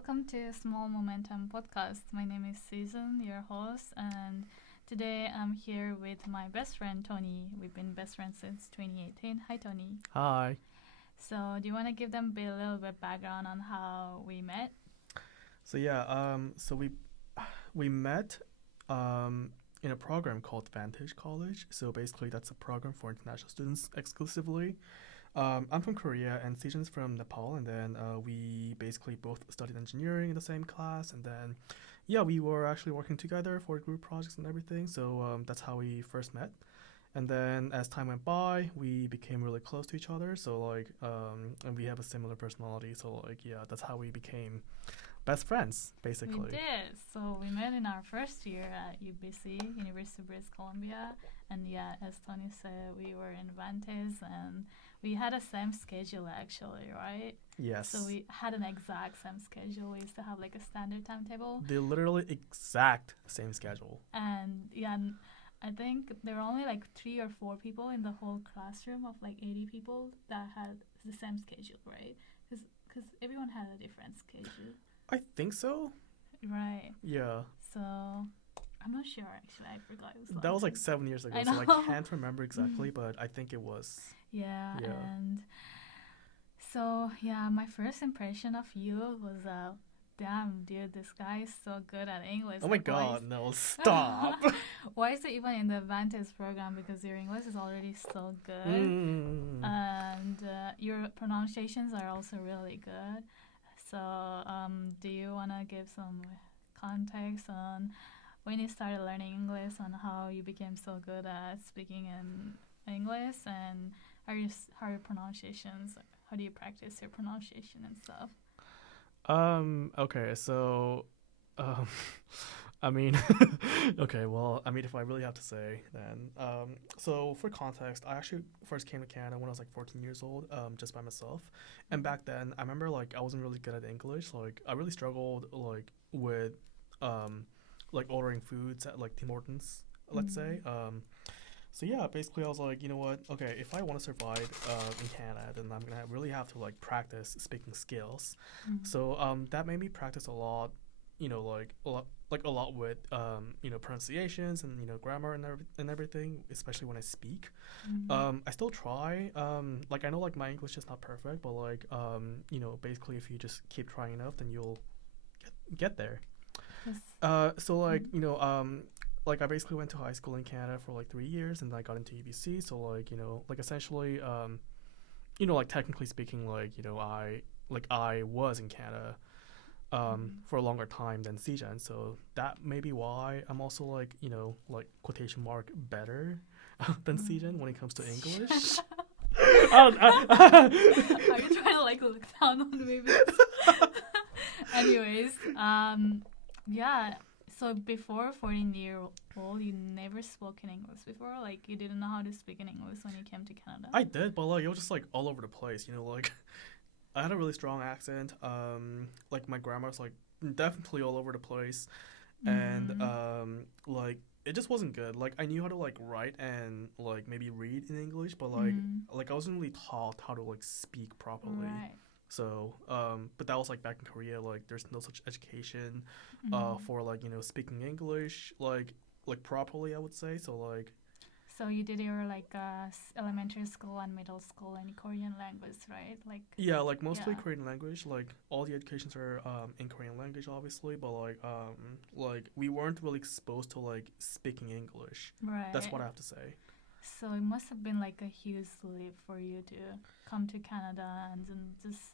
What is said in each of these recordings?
welcome to Small Momentum Podcast. My name is Susan, your host, and today I'm here with my best friend Tony. We've been best friends since 2018. Hi, Tony. Hi. So, do you want to give them a little bit background on how we met? So we met in a program called Vantage College. So basically, that's a program for international students exclusively. I'm from Korea and Sejun's from Nepal, and then we basically both studied engineering in the same class, and then yeah, we were actually working together for group projects and everything. So that's how we first met. And then as time went by, we became really close to each other. So and we have a similar personality. So yeah, that's how we became best friends, We basically. did. So, we met in our first year at UBC, University of British Columbia. And yeah, as Tony said, we were in Vantes and we had a same schedule actually, right? So, Yes, we had an exact same schedule. We used to have like a standard timetable. the literally exact same schedule. And yeah, I think there were only like 3 or 4 people in the whole classroom of like 80 people that had the same schedule, right? Because everyone had a different schedule. I think so. Right. Yeah, So I'm not sure actually. I forgot. It was a that long was like time. 7 years ago, I so I know. can't remember exactly, but I think it was. Yeah, Yeah. and so yeah, my first impression of you was damn dude, this guy is so good at English. Oh my Like, why God, no, stop. why is it even in the Advantage program? Because your English is already so good. And your pronunciations are also really good. So, do you want to give some context on when you started learning English, on how you became so good at speaking in English, and how your pronunciations? How do you practice your pronunciation and stuff? Okay, so, um, I mean, okay, well, I mean, if I really have to say, then, so for context, I actually first came to Canada when I was like 14 years old, just by myself. And back then, I remember like I wasn't really good at English. Like, I really struggled like with, um, like ordering foods at like Tim Hortons, let's say. Mm. So yeah, basically I was like, you know what? Okay, if I want to survive in Canada, then I'm gonna really have to like practice speaking skills. Mm. So that made me practice a lot, like a lot with pronunciations and grammar and everything, especially when I speak. Mm. I still try. Like I know like my English is not perfect, but like basically if you just keep trying enough, then you'll get there. Yes. So like Mm. like I basically went to high school in Canada for like 3 years, and then I got into UBC. So like like essentially like technically speaking, like I was in Canada Mm. for a longer time than Cjan. So that may be why I'm also like like quotation mark better than Cjan when it comes to English. Are you trying to like look down on me? Anyways, yeah. So before 14-year old, you never spoke in English before. Like you didn't know how to speak in English when you came to Canada. I did, but like it was just like all over the place. Like I had a really strong accent. Like my grammar's like definitely all over the place, and Mm. like it just wasn't good. Like I knew how to like write and like maybe read in English, but Mm. like I wasn't really taught how to like speak properly. Right. So but that was like back in Korea. Like there's no such education Mm. for like speaking English like properly. I would say so. Like So you did your like elementary school and middle school in Korean language, right? Like yeah, like mostly yeah. Korean language. Like all the educations are in Korean language, obviously, but like we weren't really exposed to like speaking English. That's Right. what I have to say. So it must have been like a huge leap for you to come to Canada and then just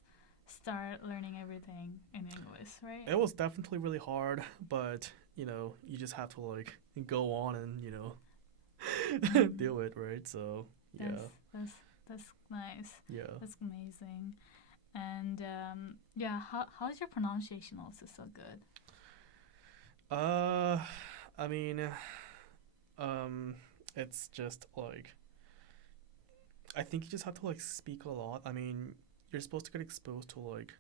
start learning everything in English, right? It was definitely really hard, but you just have to like go on and Mm. do it, right? So That's yeah, that's that's nice. yeah. That's amazing. And yeah, how's your pronunciation also so good? Uh, I mean, um, it's just like I think you just have to like speak a lot. I mean, you're supposed to get exposed to like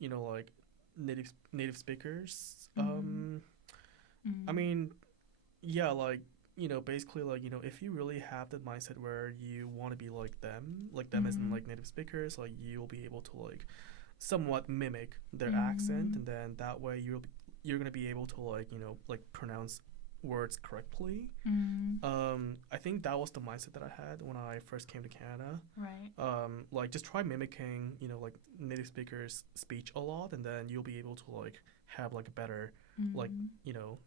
like native speakers. Mm. I Mm. mean, yeah, like basically like if you really have that mindset where you want to be like them as in Mm. like native speakers, like you'll be able to like somewhat mimic their accent, and then that way you're gonna be able to like like pronounce words correctly. I think that was the mindset that I had when I first came to Canada. Right. Like just try mimicking like native speakers' speech a lot, and then you'll be able to like have like a better like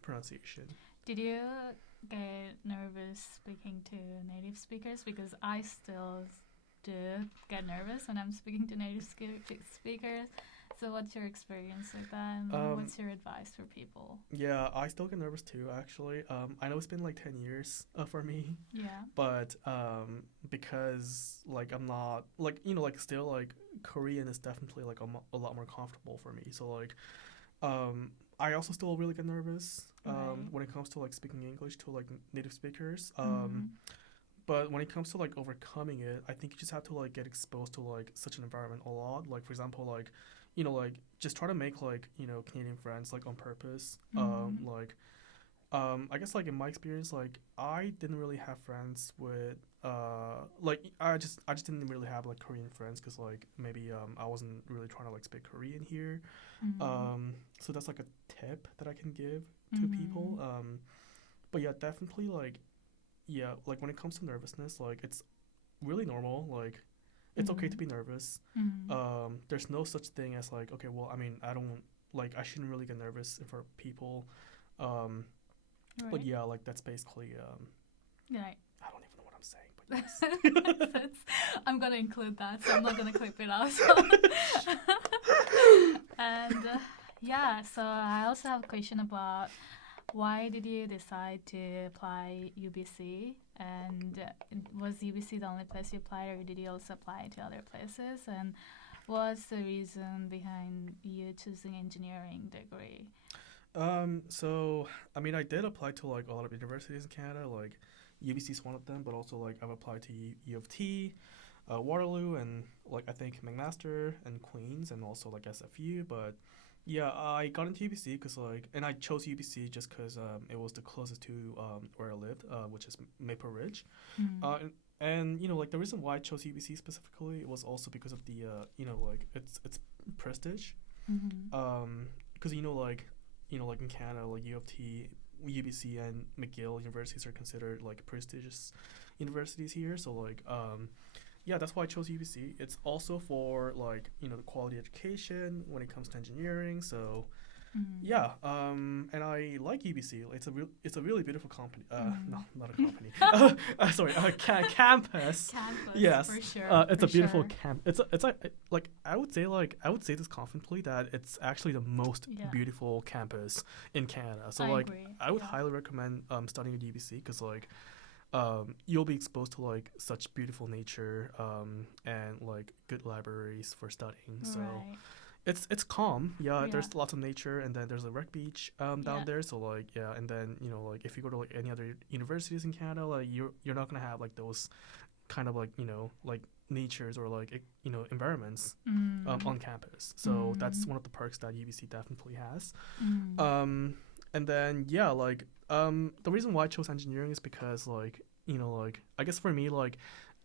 pronunciation. Did you get nervous speaking to native speakers? Because I still do get nervous when I'm speaking to native speakers. So what's your experience with that? And what's your advice for people? Yeah, I still get nervous too, actually. I know it's been like 10 years for me. Yeah. But because like I'm not like like still like Korean is definitely like a lot more comfortable for me. So like I also still really get nervous when it comes to like speaking English to like native speakers. But when it comes to like overcoming it, I think you just have to like get exposed to like such an environment a lot. Like for example, like like just try to make like Canadian friends like on purpose. I guess like in my experience, like I didn't really have friends with like I just didn't really have like Korean friends because like maybe I wasn't really trying to like speak Korean here. So that's like a tip that I can give to people. But yeah, definitely like like when it comes to nervousness, like it's really normal. Like it's okay to be nervous. There's no such thing as like, okay, well, I mean, I shouldn't really get nervous in front of people. But yeah, like that's basically right. I don't even know what I'm saying, but yes. I'm gonna include that, so I'm not gonna clip it out. And so I also have a question about why did you decide to apply UBC? And was UBC the only place you applied, or did you also apply to other places? And what's the reason behind you choosing engineering degree? So I mean, I did apply to like a lot of universities in Canada. Like UBC is one of them, but also like I've applied to U of T, Waterloo, and like I think McMaster and Queens, and also like SFU. But yeah, I got into UBC because and I chose UBC just because it was the closest to where I lived, which is Maple Ridge. And like the reason why I chose UBC specifically was also because of the like its prestige. Because like in Canada, like U of T, UBC, and McGill universities are considered like prestigious universities here. So like yeah, that's why I chose UBC. It's also for like the quality education when it comes to engineering. So yeah, and I like UBC. It's a really beautiful company. No, not a company. Sorry, campus. Campus. Yes, for sure. it's a beautiful camp. It's like I would say this confidently that it's actually the most beautiful campus in Canada. So I agree. I would highly recommend studying at UBC because like you'll be exposed to like such beautiful nature and like good libraries for studying. So it's calm. Yeah, there's lots of nature, and then there's a rec beach down there. So like and then like if you go to like any other universities in Canada, like you're not gonna have like those kind of like like natures or like environments on campus. So that's one of the perks that UBC definitely has. And then like the reason why I chose engineering is because like like I guess for me like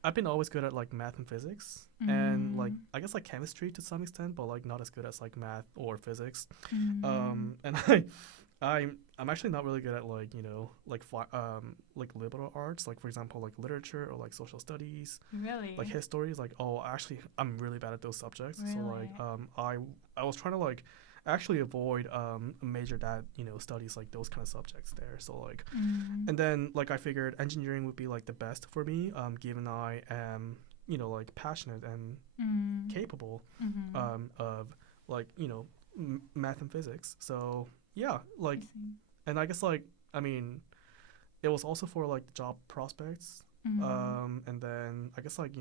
I've been always good at like math and physics and like I guess like chemistry to some extent, but like not as good as like math or physics. And I'm actually not really good at like like liberal arts, like for example like literature or like social studies. Really? Like history is like actually I'm really bad at those subjects. Really? So like I was trying to like actually avoid a major that studies like those kind of subjects there. So like and then like I figured engineering would be like the best for me given I am like passionate and capable of like math and physics. So yeah, like and I guess like I mean it was also for like the job prospects and then I guess like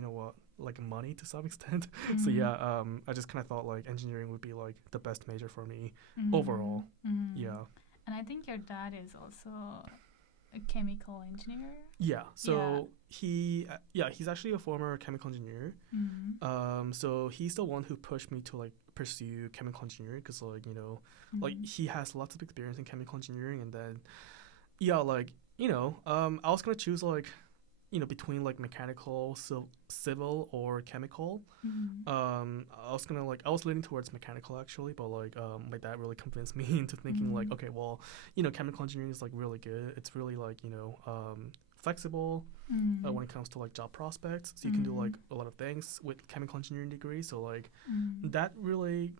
like money to some extent. So yeah, I just kind of thought like engineering would be like the best major for me overall. Yeah. And I think your dad is also a chemical engineer. Yeah. So he's actually a former chemical engineer. So he's the one who pushed me to like pursue chemical engineering because like like he has lots of experience in chemical engineering, and then like I was gonna choose like between like mechanical, civil, or chemical. Mm-hmm. I was leaning towards mechanical actually, but like my dad really convinced me into thinking like, okay, well, chemical engineering is like really good. It's really like flexible when it comes to like job prospects. So you can do like a lot of things with chemical engineering degree. So like that really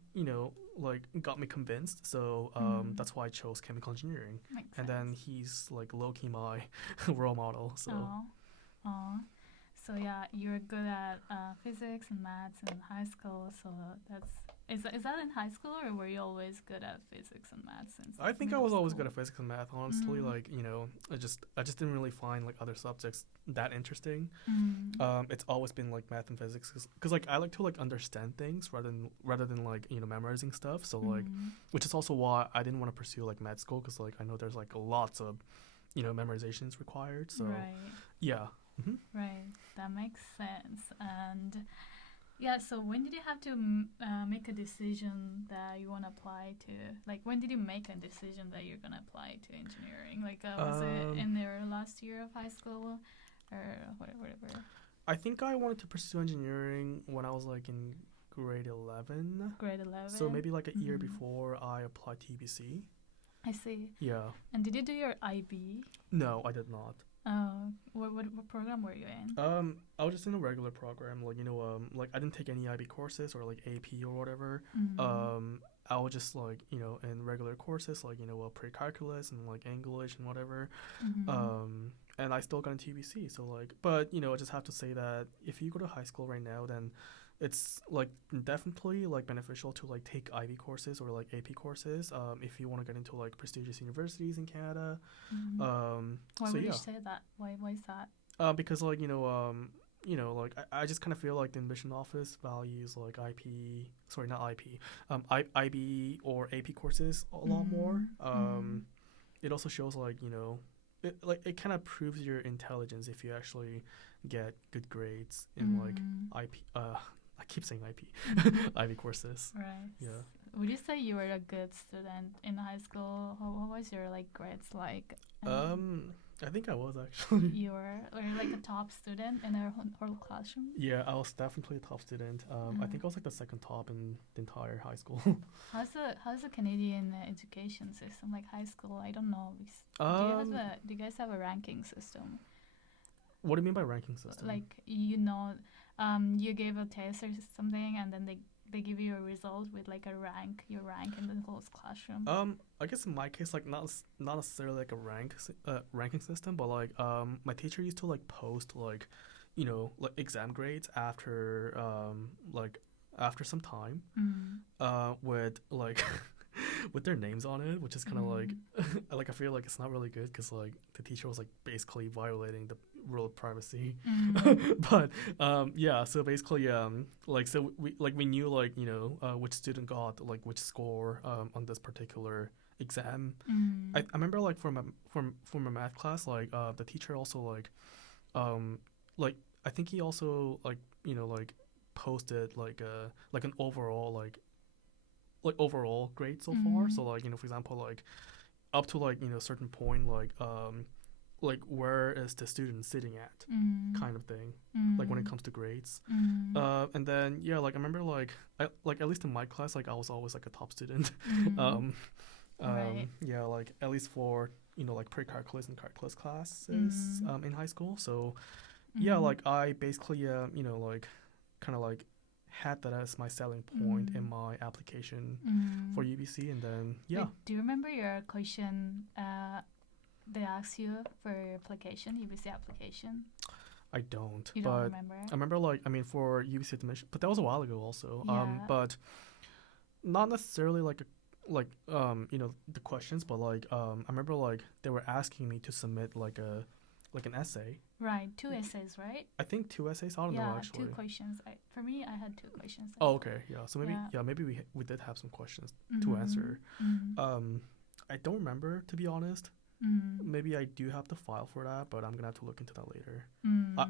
like got me convinced. So that's why I chose chemical engineering. Makes And sense. then he's like low key my role model. So. Oh. So yeah, you're good at physics and maths in high school. So is that in high school, or were you always good at physics and maths since I think I was middle always school? good at physics and math. Honestly, like I just didn't really find like other subjects that interesting. It's always been like math and physics because like I like to like understand things rather than like memorizing stuff. So like, which is also why I didn't want to pursue like med school because like I know there's like lots of memorizations required. So Right. yeah. Right, that makes sense. And yeah, so when did you have to make a decision that you want to apply to? Like, when did you make a decision that you're gonna apply to engineering? Like, was it in your last year of high school, or whatever? I think I wanted to pursue engineering when I was like in grade 11. Grade 11. So maybe like a year before I applied to UBC. I see. Yeah. And did you do your IB? No, I did not. Oh, what program were you in? I was just in a regular program, like like I didn't take any IB courses or like AP or whatever. I was just like in regular courses like pre-calculus and like English and whatever. And I still got into UBC, so like, but I just have to say that if you go to high school right now, then it's like definitely like beneficial to like take IB courses or like AP courses if you want to get into like prestigious universities in Canada. Why would you say that? Why is that? Because like like I just kind of feel like the admission office values like IB or AP courses a lot more. It also shows like it kind of proves your intelligence if you actually get good grades in like IP. I keep saying IP, IB courses. Right. Yeah. Would you say you were a good student in high school? What was your like grades like? I think I was actually. You were like a top student in our whole classroom? Yeah, I was definitely a top student. I think I was like the second top in the entire high school. How's the Canadian education system like high school? I don't know. Do you guys have a ranking system? What do you mean by ranking system? Like you gave a test or something, and then they give you a result with like your rank in the whole classroom. I guess in my case, like not necessarily like a ranking system, but like my teacher used to like post like like exam grades after after some time with like with their names on it, which is kind of like I feel like it's not really good because like the teacher was like basically violating the rule of privacy. But yeah, so basically like so we knew like which student got like which score on this particular exam. I remember like from a math class, like the teacher also like I think he also like like posted like an overall like overall grade so far. So like for example like up to like a certain point like where is the student sitting at kind of thing, like when it comes to grades. And then yeah, like I remember like at least in my class like I was always like a top student. Right. Yeah, like at least for like pre-calculus and calculus classes in high school. So yeah, like I basically like kind of like had that as my selling point in my application for UBC. And then yeah. Wait, do you remember your question they asked you for your application, UBC application? I don't. You don't remember? I remember like for UBC admission, but that was a while ago also. Yeah. But not necessarily like the questions, but like I remember like they were asking me to submit like an essay. Right, 2 essays, right? I think 2 essays. I don't know actually. 2 questions. For me, I had 2 questions. Oh, okay, yeah. So maybe we did have some questions to answer. I don't remember, to be honest. Maybe I do have the file for that, but I'm gonna have to look into that later.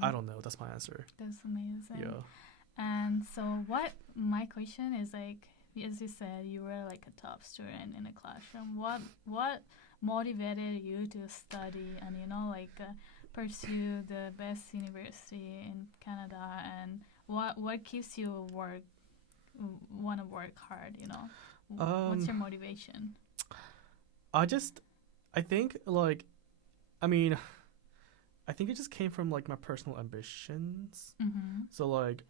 I don't know. That's my answer. That's amazing. Yeah. And so what my question is like, as you said, you were like a top student in a classroom. What motivated you to study and pursue the best university in Canada, and what keeps you want to work hard? What's your motivation? I think like, I mean, I think it just came from like my personal ambitions. Mm-hmm. So like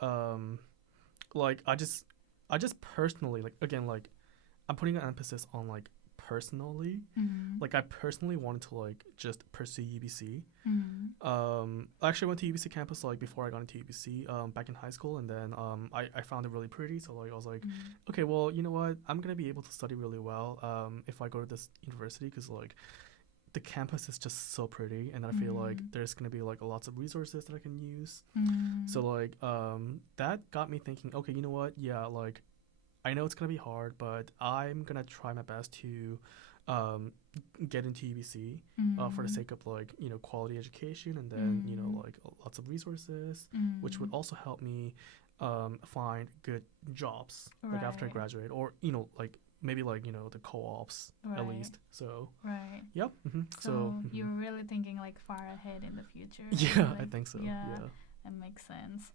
I just personally, like, again, like, I'm putting an emphasis on like personally. Mm-hmm. Like, I personally wanted to like just pursue UBC. Mm-hmm. I actually went to UBC campus like before I got into UBC back in high school, and then I found it really pretty. So like I was like, Mm-hmm. okay, well, you know what, I'm gonna be able to study really well if I go to this university, because like the campus is just so pretty, and I feel like there's gonna be like lots of resources that I can use. Mm-hmm. So like that got me thinking, okay, you know what, yeah, like I know it's gonna be hard, but I'm gonna try my best to get into UBC for the sake of like, you know, quality education, and then you know, like lots of resources, which would also help me find good jobs like after I Right. graduate, or you know, like maybe like, you know, the co-ops at Right. least. So Right. yep. So Mhm. you're really thinking like far ahead in the future. Yeah, I Like, think so. Yeah, Yeah. it makes sense.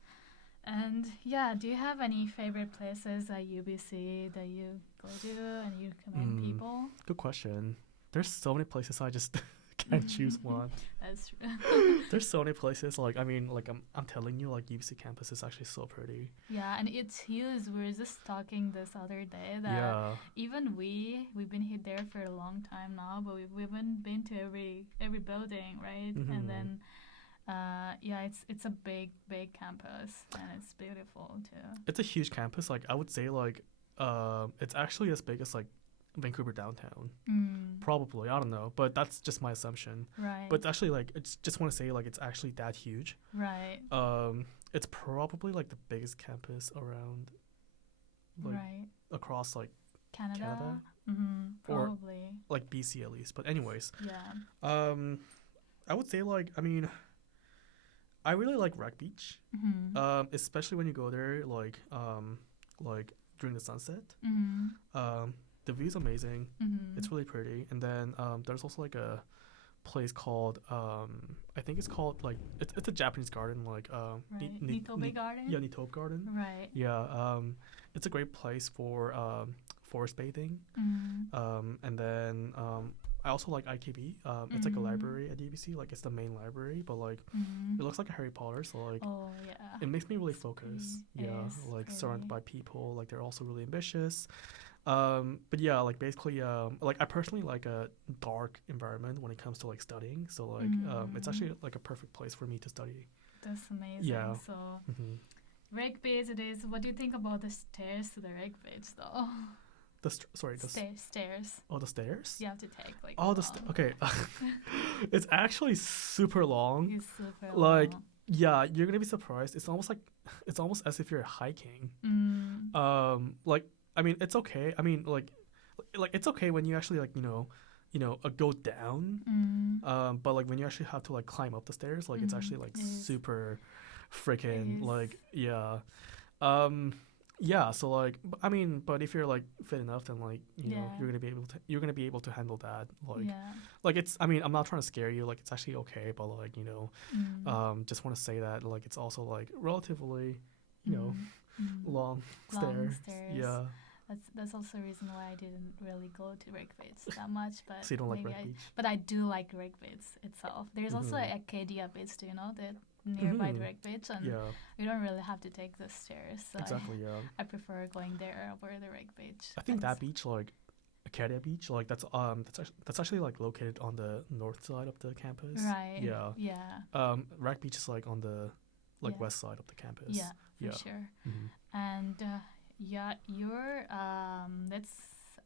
And yeah, do you have any favorite places at UBC that you go to and you recommend people? Good question. There's so many places, I just can't choose one. That's true. There's so many places. Like, I mean, like I'm telling you, like UBC campus is actually so pretty. Yeah, and it's huge. We were just talking this other day that Yeah. even we've been here there for a long time now, but we haven't been to every building, right? Mhm. And then yeah, it's a big campus, and it's beautiful too. It's a huge campus. Like, I would say like it's actually as big as like Vancouver downtown. Probably, I don't know, but that's just my assumption. Right. But it's actually like, it's just want to say like it's actually that huge. Right. It's probably like the biggest campus around, like Right. across like Canada. Or- Probably. like BC at least. But anyways, Yeah. I would say like, I mean, I really like Wreck Beach. Especially when you go there like during the sunset. The view's amazing. It's really pretty. And then there's also like a place called I think it's called like, it's a Japanese garden, like Right. Nitobe Garden. yeah, Nitobe Garden. Right. Yeah, it's a great place for forest bathing. And then I also like IKB. It's like a library at UBC. Like, it's the main library, but like it looks like a Harry Potter. So like Oh yeah. it makes me really focus. It Yeah, is like surrounded pretty. by people. Like, they're also really ambitious. But yeah, like basically, like I personally like a dark environment when it comes to like studying. So like it's actually like a perfect place for me to study. That's amazing. Yeah. So hmm Reg Beach it is. What do you think about the stairs to the Reg Beach though? Sorry, Stairs. oh, the stairs. You have to take like. Oh, okay. It's actually super long. It's super Like, long. yeah, you're gonna be surprised. It's almost as if you're hiking. Like, I mean, it's okay. I mean, like it's okay when you actually like, go down. But like when you actually have to like climb up the stairs, like it's actually like Yes. super freaking Yes. like, yeah. Yeah, so like, I mean, but if you're like fit enough, then like, Yeah. you're gonna be able to handle that. Like, Yeah. like it's, I mean, I'm not trying to scare you. Like, it's actually okay, but like, just want to say that like it's also like relatively, long stairs. Yeah. That's also a reason why I didn't really go to Reg Beach that much. But So you don't like maybe Red Beach? But I do like Reg Beach itself. There's also Acadia Beach, do you know that nearby the Reg Beach, and Yeah, you don't really have to take the stairs. So exactly. Yeah. I prefer going there over the Reg Beach. I think And that beach, like Acadia Beach, like that's actually like located on the north side of the campus. Right. Yeah. Yeah. Rack Beach is like on the Yeah. west side of the campus. Yeah. For Yeah. sure. Mhm. And yeah, you're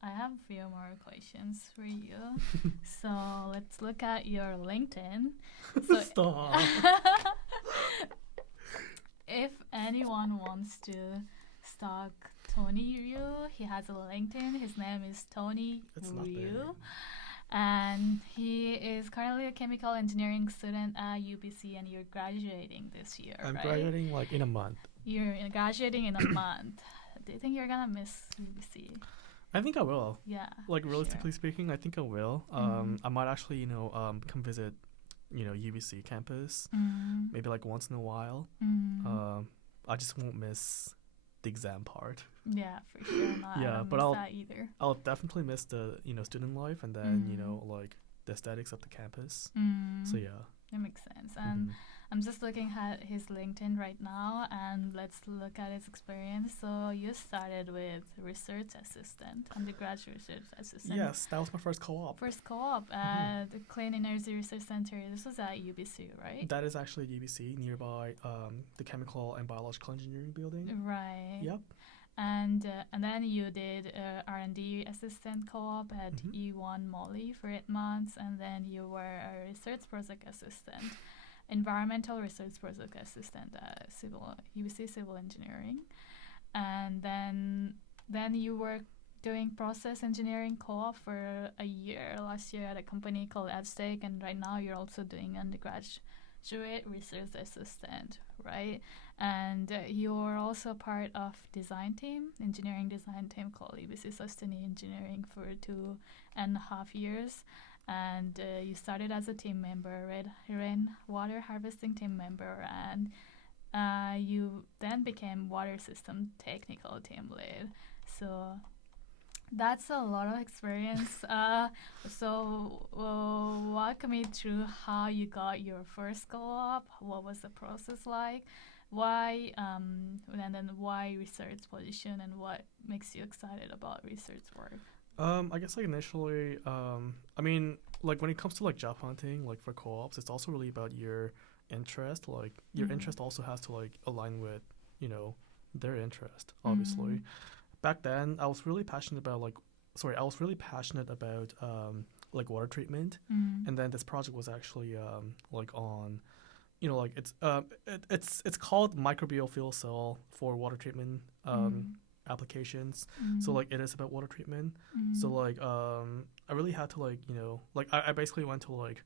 I have a few more questions for you. So let's look at your LinkedIn. So Stop. if anyone wants to stalk Tony Ryu, he has a LinkedIn. His name is Tony It's not there. Ryu. And he is currently a chemical engineering student at UBC, and you're graduating this year, I'm right? graduating like in a month. You're graduating in a month. Do you think you're gonna miss UBC? I think I will. Yeah. Like, for realistically speaking, I think I will. Mhm. I might actually, come visit UBC campus, Mm. maybe like once in a while. Mm. I just won't miss the exam part. Yeah, for sure. No, I Yeah, don't but miss that either. I'll definitely miss the student life, and then like the aesthetics of the campus. So yeah. That makes sense. And I'm just looking at his LinkedIn right now, and let's look at his experience. So you started with research assistant, undergraduate research assistant. Yes, that was my first co-op. First co-op at the Clean Energy Research Center. This was at UBC, right? That is actually UBC, nearby the Chemical and Biological Engineering building. Right. Yep. And then you did R&D assistant co-op at E1 Molly for 8 months, and then you were a research project assistant, environmental research project assistant at UBC Civil Engineering, and then you were doing process engineering co-op for a year last year at a company called AdStake, and right now you're also doing undergraduate research assistant, right? And you're also part of engineering design team called UBC Sustain Engineering for 2.5 years. And you started as a team member, rainwater harvesting team member, and you then became water system technical team lead. So that's a lot of experience. So walk me through how you got your first co-op. What was the process like? Why, and then why research position, and what makes you excited about research work? I guess like initially, I mean, like when it comes to like job hunting, like for co-ops, it's also really about your interest. Like your interest also has to like align with, their interest, obviously. Back then, I was really passionate about like water treatment, and then this project was actually like on, like it's called microbial fuel cell for water treatment applications. So like it is about water treatment. So like I really had to like like I basically went to like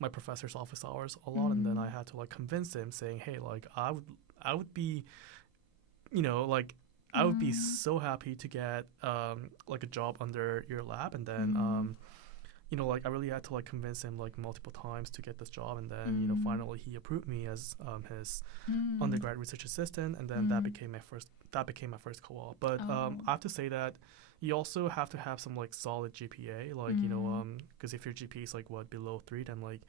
my professor's office hours a lot, and then I had to like convince him, saying, hey, like I would be like I would be so happy to get like a job under your lab, and then like I really had to like convince him like multiple times to get this job, and then finally he approved me as his undergrad research assistant, and then that became my first co-op. But I have to say that you also have to have some like solid GPA, like because if your GPA is like below 3, then like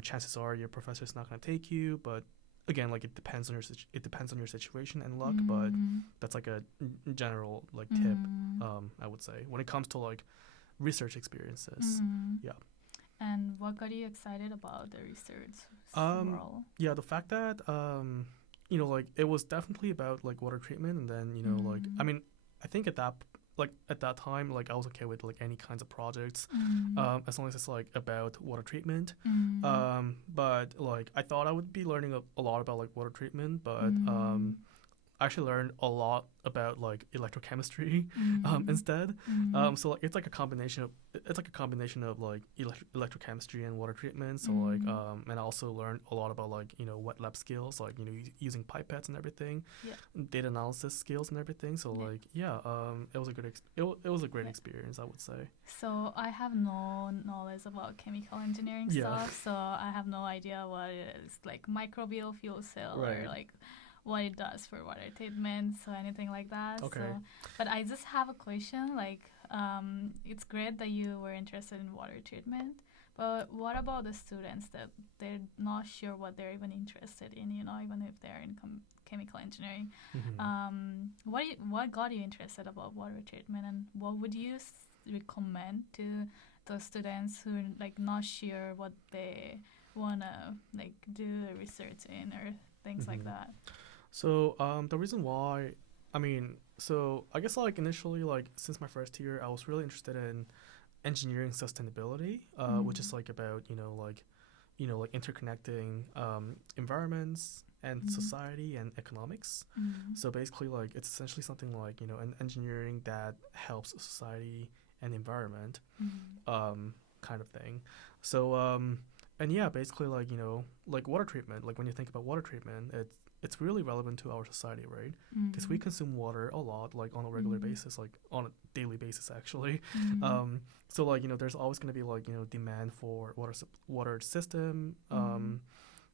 chances are your professor's not going to take you. But again, like it depends on your situation and luck, but that's like a general like tip I would say when it comes to like research experiences. Yeah. And what got you excited about the research role? Yeah, the fact that like it was definitely about like water treatment, and then like I mean I think at that time like I was okay with like any kinds of projects as long as it's like about water treatment. But like I thought I would be learning a lot about like water treatment, but I actually learned a lot about like electrochemistry instead. So like it's like a combination of like electrochemistry and water treatment. So like and I also learned a lot about like wet lab skills, like using pipettes and everything, data analysis skills and everything. So like it was a great experience, I would say. So I have no knowledge about chemical engineering stuff, so I have no idea what it is, like microbial fuel cell or like what it does for water treatment, so anything like that. Okay. So, but I just have a question, like it's great that you were interested in water treatment, but what about the students that they're not sure what they're even interested in, even if they're in chemical engineering? What got you interested about water treatment, and what would you recommend to those students who are like not sure what they want to like do research in or things like that? So the reason why, I guess like initially, like since my first year, I was really interested in engineering sustainability, which is like about like interconnecting environments and society and economics. So basically, like it's essentially something like an engineering that helps society and environment, kind of thing. So and yeah, basically like like water treatment. Like when you think about water treatment, it's really relevant to our society, right? Because we consume water a lot, like on a regular basis, like on a daily basis actually. So like, there's always going to be like, demand for water system.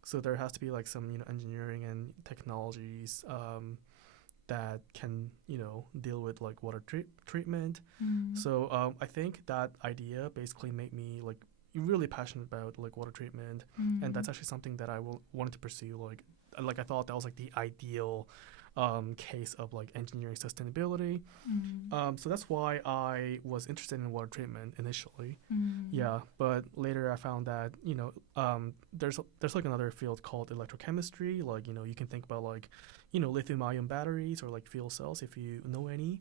So there has to be like some, engineering and technologies that can, deal with like water treatment. So I think that idea basically made me like really passionate about like water treatment, and that's actually something that I wanted to pursue. Like I thought that was like the ideal case of like engineering sustainability. So that's why I was interested in water treatment initially. Yeah, but later I found that there's like another field called electrochemistry. Like you can think about like lithium-ion batteries or like fuel cells if you know any.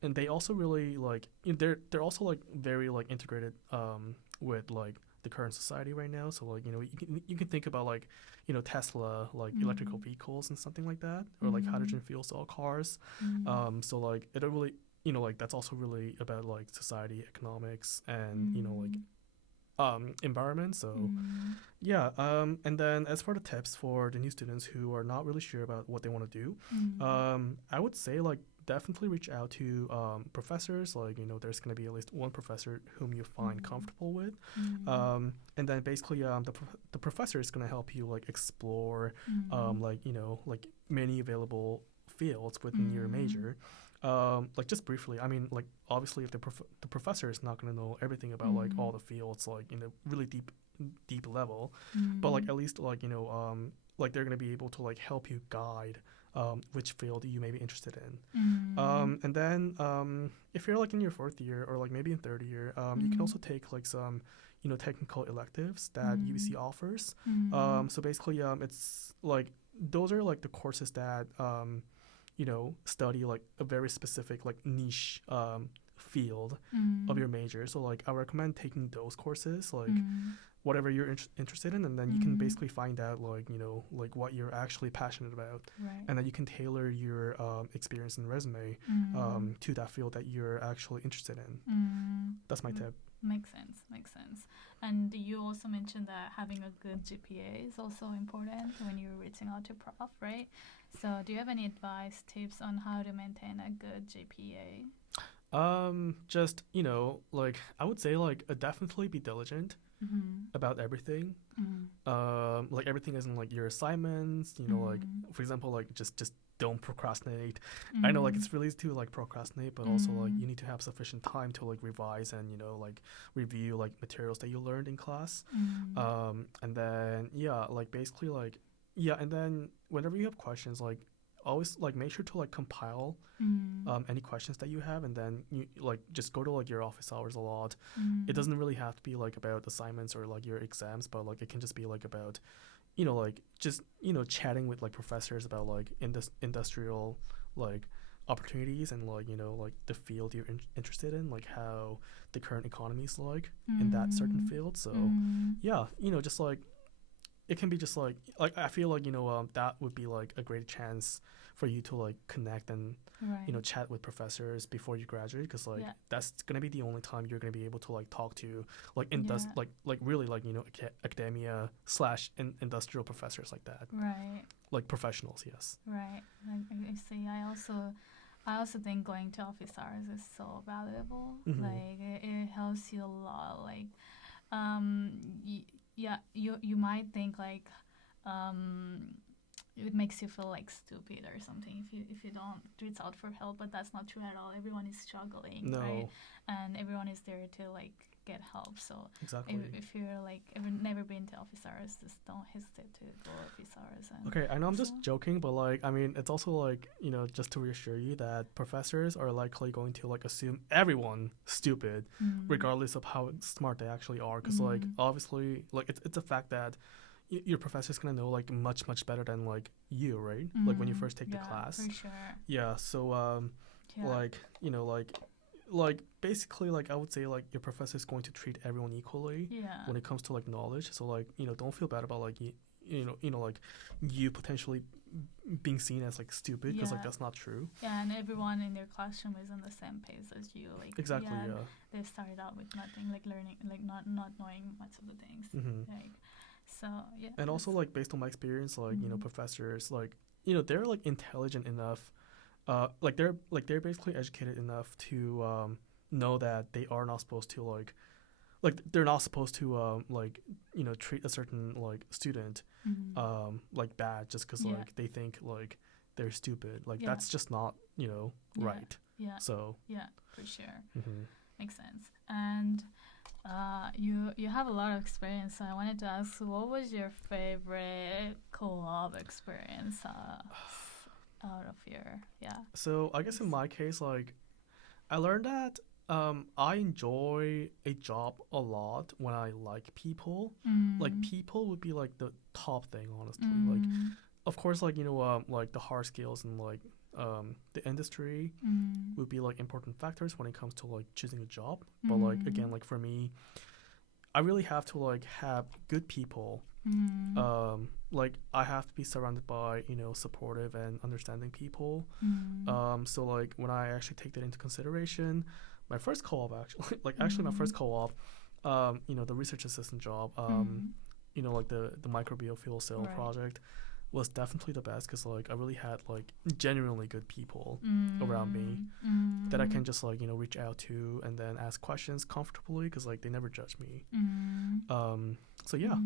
And they also really like they're also like very like integrated with like the current society right now. So like you can think about like Tesla, like electrical vehicles and something like that, or like hydrogen fuel cell cars. So like it really like that's also really about like society, economics, and environment. So yeah, and then as for the tips for the new students who are not really sure about what they want to do, I would say like definitely reach out to professors. Like there's going to be at least one professor whom you find comfortable with, and then basically the professor is going to help you like explore like like many available fields within your major. Like just briefly, I mean, like obviously if the professor is not going to know everything about like all the fields like in a really deep level, but like at least like like they're going to be able to like help you guide which field you may be interested in. And then if you're like in your fourth year or like maybe in third year, you can also take like some technical electives that UBC offers. So basically it's like those are like the courses that study like a very specific like niche field of your major. So like I recommend taking those courses, like whatever you're interested in, and then you can basically find out like like what you're actually passionate about, and then you can tailor your experience and resume to that field that you're actually interested in. That's my tip. Makes sense. And you also mentioned that having a good GPA is also important when you're reaching out to prof, right? So do you have any advice, tips on how to maintain a good GPA? Just like I would say like definitely be diligent about everything. Like everything isn't like your assignments, like for example like just don't procrastinate. I know like it's really easy to like procrastinate, but also like you need to have sufficient time to like revise and like review like materials that you learned in class. And then like basically like and then whenever you have questions, like always like make sure to like compile any questions that you have, and then you like just go to like your office hours a lot. It doesn't really have to be like about assignments or like your exams, but like it can just be like about like just chatting with like professors about like industrial like opportunities and like like the field you're interested in, like how the current economy is like in that certain field. So just like it can be just like I feel like that would be like a great chance for you to like connect and chat with professors before you graduate, because like that's gonna be the only time you're gonna be able to like talk to like like really like academia / industrial professors like that, like professionals. Yes, right. Like I see. I also think going to office hours is so valuable. Like it helps you a lot. Like you might think like it makes you feel like stupid or something if you don't reach out for help, but that's not true at all. Everyone is struggling, right? And everyone is there to like get help. So exactly. If you're like never been to office hours, just don't hesitate to go office hours. And okay, I know I'm just joking, but like I mean it's also like just to reassure you that professors are likely going to like assume everyone stupid regardless of how smart they actually are, because like obviously like it's a fact that your professor's gonna know like much better than like you, right? Like when you first take the class. For sure. Yeah. So like like basically like I would say like your professor is going to treat everyone equally when it comes to like knowledge. So like don't feel bad about like like you potentially being seen as like stupid, because like that's not true. Yeah, and everyone in their classroom is on the same pace as you. Like exactly. They started out with nothing, like learning, like not knowing much of the things. Like So yeah. And also like based on my experience, like you know, professors like you know they're like intelligent enough, they're basically educated enough to know that they are not supposed to like they're not supposed to like you know treat a certain like student like bad just because like they think like they're stupid, like that's just not you know right. So yeah, for sure. Makes sense. And you have a lot of experience, so I wanted to ask, what was your favorite co-op experience out of your so I guess in my case, like I learned that I enjoy a job a lot when I like people. Like people would be like the top thing, honestly. Like of course, like you know like the hard skills and like the industry would be like important factors when it comes to like choosing a job. But like again, like for me, I really have to like have good people. Like I have to be surrounded by you know supportive and understanding people. So like when I actually take that into consideration, my first co-op actually my first co-op, you know the research assistant job, you know like the microbial fuel cell project was definitely the best because like I really had like genuinely good people around me that I can just like you know reach out to and then ask questions comfortably because like they never judge me. So yeah.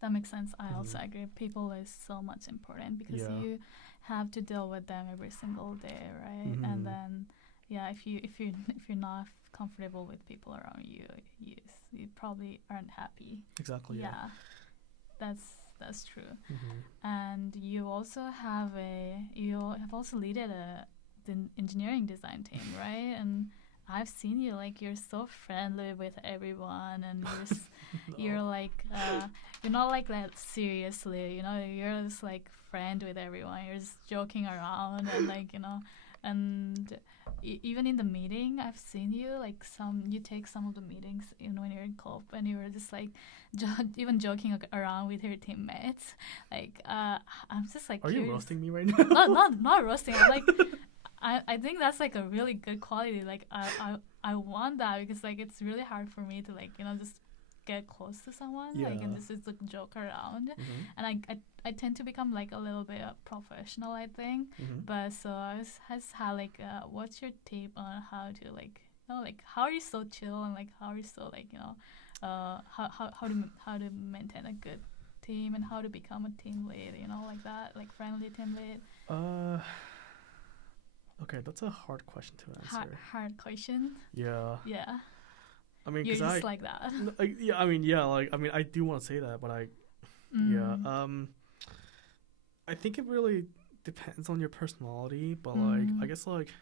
That makes sense. I also agree. People is so much important because you have to deal with them every single day, right? And then if you're not comfortable with people around you, you probably aren't happy. Exactly. Yeah. That's true. And you have also led the engineering design team, right? And I've seen you like you're so friendly with everyone, and you're like you're not like that seriously, you know. You're just like friend with everyone. You're just joking around and like you know, and even in the meeting, I've seen you like you take some of the meetings even when you're in co-op, and you were just like even joking around with your teammates. Like I'm just like. Are curious. You roasting me right now? not roasting. I'm like. I think that's like a really good quality. Like I want that because like it's really hard for me to like you know just get close to someone like and just like joke around, and I tend to become like a little bit professional, I think. But so I has had like what's your tip on how to like you know like how are you so chill and like how are you so like you know how to maintain a good team and how to become a team lead, you know, like that, like friendly team lead. Okay, that's a hard question to answer. Hard question. Yeah. Yeah. I mean, you're just like that. I do want to say that, but I think it really depends on your personality, but like I guess like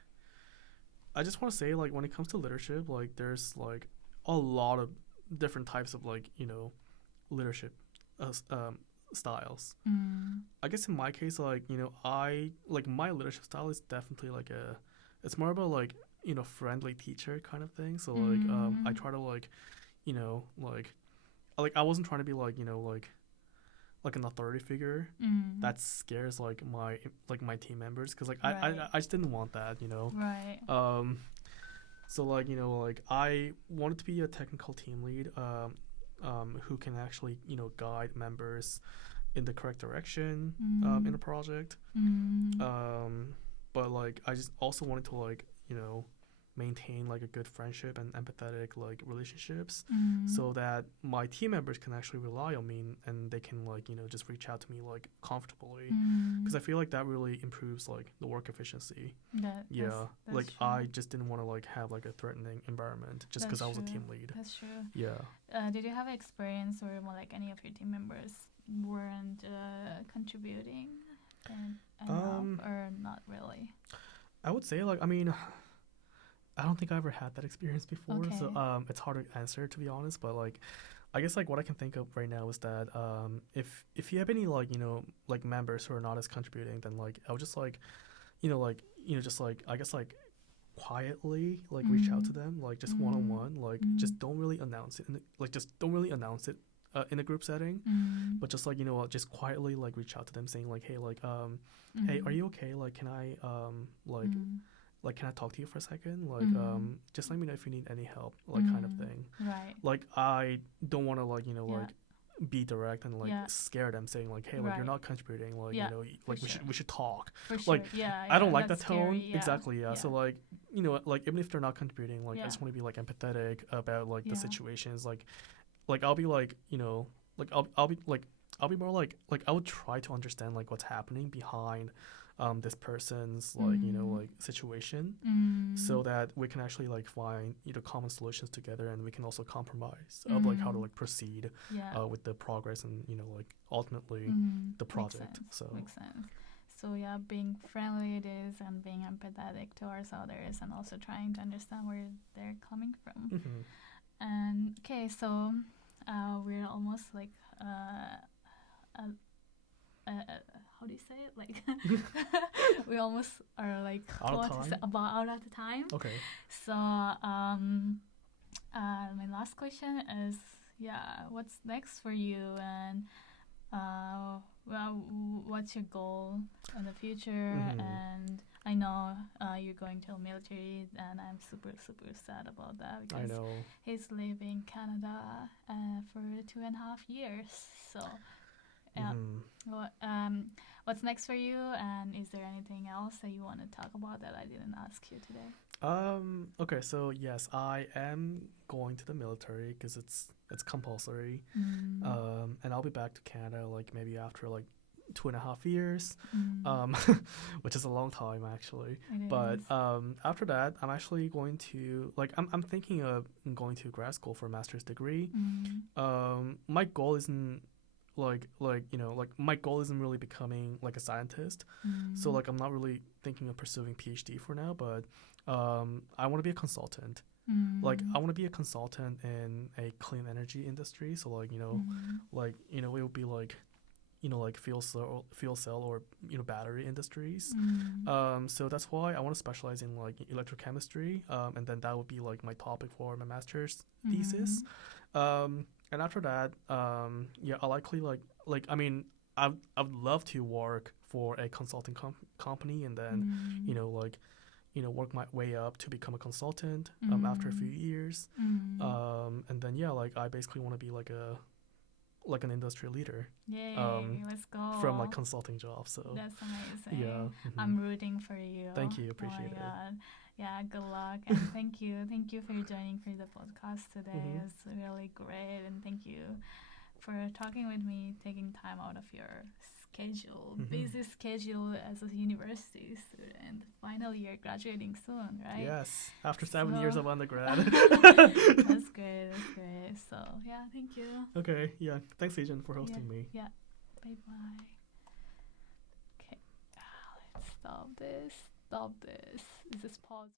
I just want to say like when it comes to leadership, like there's like a lot of different types of like you know leadership styles. I guess in my case, like you know I like my leadership style is definitely like it's more about like you know friendly teacher kind of thing. So like I try to like you know like I wasn't trying to be like you know like an authority figure that scares like my team members because like I just didn't want that, you know. So like you know like I wanted to be a technical team lead who can actually you know guide members in the correct direction in a project, but like I just also wanted to like you know maintain like a good friendship and empathetic like relationships so that my team members can actually rely on me and they can like you know just reach out to me like comfortably because I feel like that really improves like the work efficiency. That's like true. I just didn't want to like have like a threatening environment just because I was a team lead. That's true. Did you have an experience where more like any of your team members weren't contributing or not really? I would say like I mean I don't think I ever had that experience before, so it's hard to answer to be honest. But like, I guess like what I can think of right now is that if you have any like you know like members who are not as contributing, then like I would just like, just like I guess like quietly like reach out to them like just one on one, like just don't really announce it, in a group setting, but just like just quietly like reach out to them saying like hey like hey are you okay, like can I like can I talk to you for a second, like just let me know if you need any help, like kind of thing. Right. Like I don't want to like be direct and like Yeah. scare them, saying like, hey, like you're Right. not contributing, like Yeah, like for sure. we should talk. For sure. Like, Yeah. I don't yeah, like that that's tone. scary, yeah. Exactly, yeah. So like, like even if they're not contributing, like I Yeah. just want to be like empathetic about like Yeah. the situations. Like I'll be like, like I'll be more like I would try to understand like what's happening behind this person's like like situation, so that we can actually like find common solutions together, and we can also compromise of like how to like proceed Yeah. with the progress and like ultimately the project. Makes sense. So yeah, being friendly it is, and being empathetic towards others, and also trying to understand where they're coming from. And okay, so we're almost like how do you say it? Like we almost are like out of time. Out of the time. Okay. So my last question is, what's next for you, and well, what's your goal in the future? And I know you're going to the military, and I'm super sad about that, because I know. he's living in Canada for 2.5 years. So yeah. What's next for you, and is there anything else that you want to talk about that I didn't ask you today? Okay, so yes, I am going to the military because it's compulsory. And I'll be back to Canada like maybe after like 2.5 years, which is a long time actually. But after that, I'm actually going to like I'm thinking of going to grad school for a master's degree. My goal isn't like my goal isn't really becoming like a scientist, so like I'm not really thinking of pursuing PhD for now, but I want to be a consultant. Like I want to be a consultant in a clean energy industry, so like like it would be like like fuel cell or battery industries. So that's why I want to specialize in like electrochemistry, and then that would be like my topic for my master's thesis. And after that, I likely like I mean I'd love to work for a consulting company, and then work my way up to become a consultant after a few years. And then like I basically want to be like an industry leader. Yay, let's go. From like consulting jobs. So that's amazing. Yeah. I'm rooting for you. Thank you, appreciate it. God. Yeah, good luck, and thank you for joining for the podcast today. It's really great, and thank you for talking with me, taking time out of your schedule, busy schedule as a university student. Finally, you're graduating soon, right? Yes, after 7 years of undergrad. That's great. So yeah, thank you. Okay, yeah, thanks, Agent, for hosting me. Yeah, bye bye. Okay, let's stop this. Is this pause?